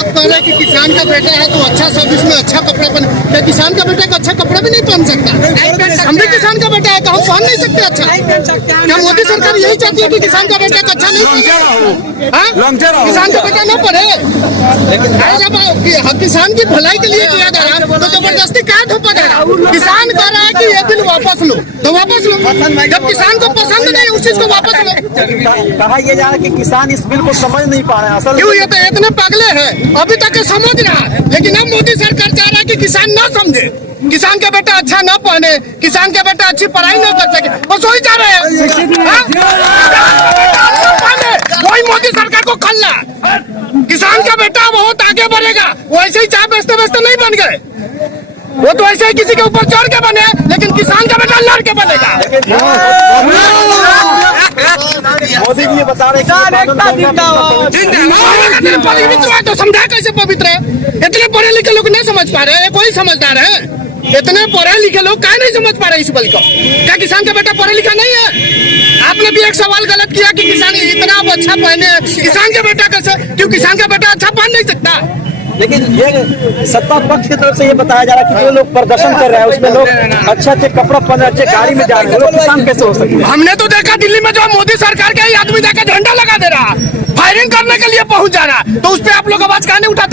आप कह रहे हैं कि किसान का बेटा है तो अच्छा सब इसमें अच्छा कपड़ा पहन, क्या किसान का बेटा को अच्छा कपड़ा भी नहीं पहन सकता? हम भी किसान का बेटा है तो हम पहन नहीं सकते अच्छा? क्या मोदी सरकार यही चाहती है कि किसान का बेटा को अच्छा नहीं पहने? किसान का बेटा न पढ़े? जब किसान की भलाई के लिए किया जा रहा है तो जबरदस्ती क्या थोपा जा रहा है? किसान कह रहा है कि ये बिल वापस लो तो वापस लो, जब किसान को पसंद नहीं उस चीज को वापस लो। कहा यह जा रहा है कि किसान इस बिल को समझ नहीं पा रहे हैं। असल क्यों? ये तो इतने पागले हैं, अभी तक ये समझ रहा है, लेकिन अब मोदी सरकार चाह रहा है कि किसान ना समझे, किसान का बेटा अच्छा ना पहने, किसान का बेटा अच्छी पढ़ाई ना कर सके, बस वही चाह रहे हैं। वही मोदी सरकार को खल्ला। किसान का बेटा बहुत आगे बढ़ेगा, वो ऐसे ही चाय बेचते बेचते नहीं बन गए, वो तो ऐसे ही किसी के ऊपर चढ़ के बने, लेकिन किसान का बेटा लड़ के बनेगा। मोदी भी ये बता रहे हैं तो समझा कैसे पवित्र है? इतने पढ़े लिखे लोग नहीं समझ पा रहे हैं, कोई समझदार है? इतने पढ़े लिखे लोग क्या नहीं समझ पा रहे इस बिल को? क्या किसान का बेटा पढ़ा लिखा नहीं है? आपने भी एक सवाल गलत किया कि किसान इतना अच्छा पहने, किसान का बेटा कैसे? क्यों किसान का बेटा अच्छा पहन नहीं सकता? लेकिन ये सत्ता पक्ष की तरफ से ये बताया जा रहा है कि जो लोग प्रदर्शन कर रहे हैं उसमें लोग अच्छे अच्छे कपड़ा पहने अच्छे गाड़ी में जा रहे हैं, किसान कैसे हो सकते हैं? हमने तो देखा दिल्ली में जो मोदी सरकार के ही आदमी जाकर झंडा लगा दे रहा, फायरिंग करने के लिए पहुंच जा रहा, तो उस पर आप लोग आवाज कहाँ नहीं उठाते?